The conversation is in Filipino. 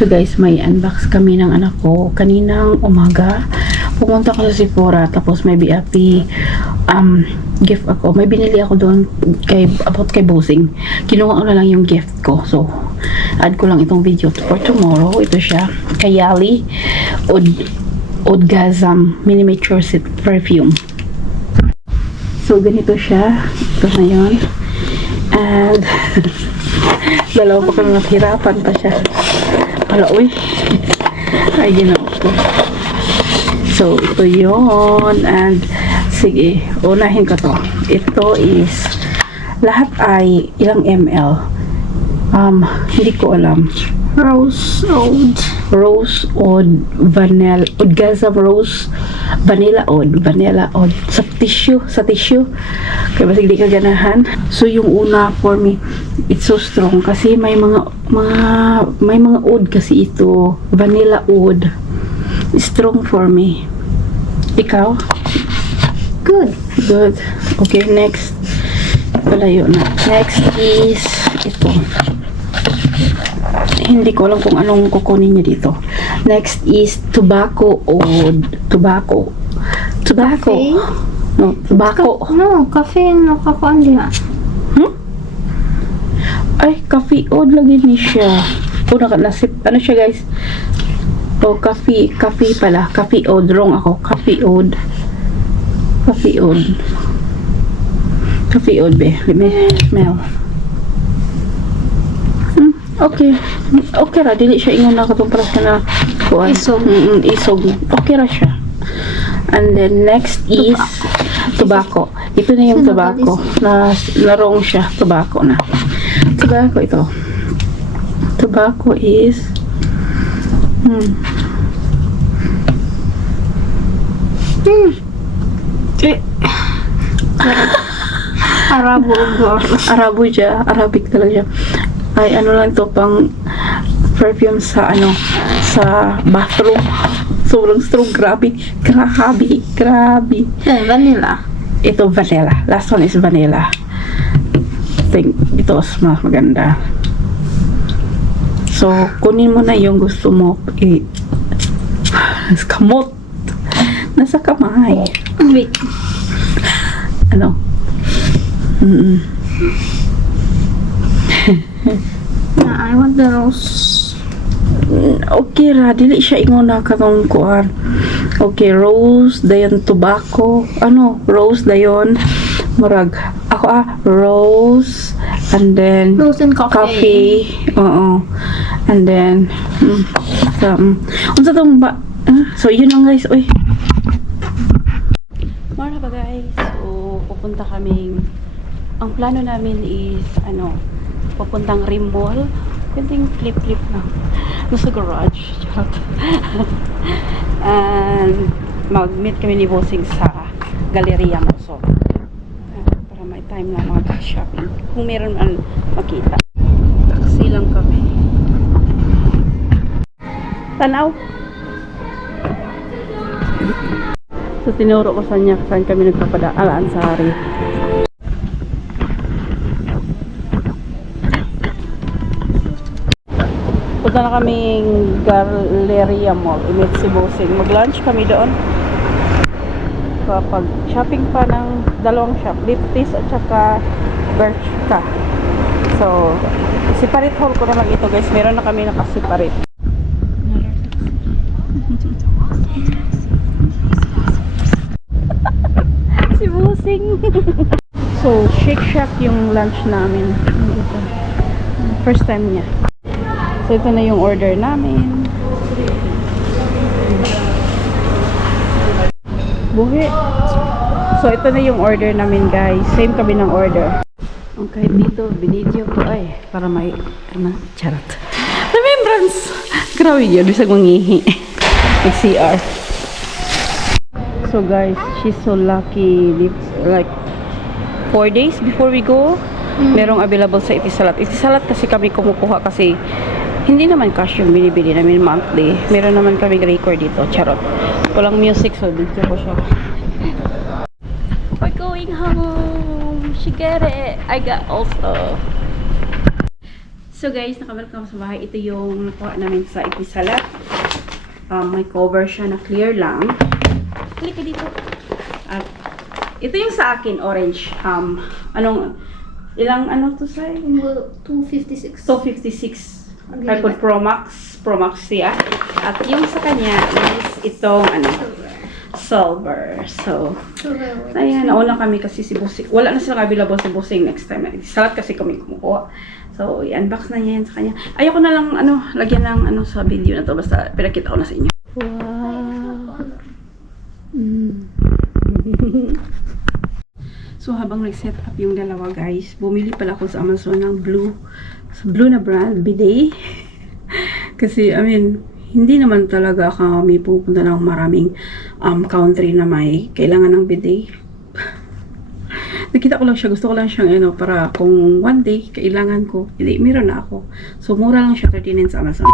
So guys, may unbox kami ng anak ko kaninang umaga. Pumunta ko sa Sephora, tapos may VIP gift ako. May binili ako doon about kay Bossing. Kinuha ko na lang yung gift ko. So, add ko lang itong video for tomorrow. Ito siya, Kayali Orgasm Miniature Set Perfume. So, ganito siya. Ito na yun. And, dalawa pa kami naghirapan pa siya. Hala, uy. Ay, ginawa ko. So, ito yun. And, sige, unahin ko to. Ito is, lahat ay ilang ml. Hindi ko alam. Rose Oud Vanilla Orgasm Rose Vanilla Oud sa tissue kaya basig di ka ganahan. So yung una for me, it's so strong kasi may mga oud kasi ito, vanilla oud, strong for me. Ikaw? Good. Okay, next palayo na. Next is ito. Hindi ko alam kung anong kukunin niya dito. Next is tobacco oud. Tobacco. Coffee? No, tobacco. No, coffee no kakuan diha. Ay, coffee oud lagi ni siya. Nasip. Ano siya guys? Oh, coffee pala. Coffee oud. Wrong ako. Coffee oud, be. Let me smell. Okay ra, dili siya ingon na katong paras ka na kuan. Isog. Isog. Okay ra siya. And then next is tobacco. Ito na yung tobacco. Narong siya. Tobacco na. Tobacco ito. Tobacco is Arabo siya. Arabic talaga siya. Ay, ano lang to, pang perfume sa sa bathroom. Sobrang strong. Grabe. Vanilla. Ito vanilla. Last one is vanilla. Think ito mas maganda. So, kunin mo na yung gusto mo. Kamot. Nasa kamay. Wait. Ano? I want the rose. Okay ra, dili siya ingon na katong kuan. Okay, rose dayon tobacco. Rose dayon murag ako rose, and then Rose and coffee. Oo. And then unsa tong ba? So yun lang guys. Uy. Marhaba guys. So pupunta kaming, ang plano namin is papuntang Rim Mall. Kunting flip lang. Nasa garage. Charot. And mag-meet kami ni Bossing sa Galleria mo. So, para may time na mag-shopping. Kung meron man makita. Taxi lang kami. Tanaw. So, tinuro ko sa niya saan kami nagpapadaan sa Ari. Punta na kaming Galleria Mall. I-meet si Bossing. Mag-lunch kami doon. Kapag shopping pa ng dalawang shop. Liptis at saka Bershka. So, separate haul ko na lang ito guys. Meron na kami nakaseparate. Si Bossing. So, Shake Shack yung lunch namin. First time niya. So, ito na yung order namin. Buhi. So, ito na yung order namin, guys. Same kami ng order. Okay, dito, binidyo ko ay, para may, charot. Remembrance! Grabe yun, bisag mangihi. Nag-CR. So, guys, she's so lucky. Like, 4 days before we go, merong available sa Etisalat. Etisalat kasi kami kumukuha kasi hindi naman cash yung binibili namin monthly. Meron naman kami record dito. Charot. Walang music, so dito ko siya. We're going home. She get it. I got also. So guys, nakabalik na ako sa bahay. Ito yung nakuha namin sa Itisalat. May cover siya na clear lang. Halika dito. At ito yung sa akin, orange. Ilang ano to say? 256. 256. iPhone Pro Max siya. At yung sa kanya is itong silver. So, ayan, nauna kami kasi si Busing. Wala na silang available si Busing next time. Salat kasi kami kumukuha. So, i-unbox na niya yan sa kanya. Ayoko na lang, lagyan ng sa video na to. Basta, pinakita ko na sa inyo. Wow. So, habang nag-set up yung dalawa, guys, bumili pala ako sa Amazon ng blue na brand, bidet. Kasi, hindi naman talaga kami pupunta ng maraming country na may kailangan ng bidet. Nakita ko lang siya, gusto ko lang siyang para kung one day kailangan ko, hindi, meron na ako. So, mura lang siya, 39 sa Amazon.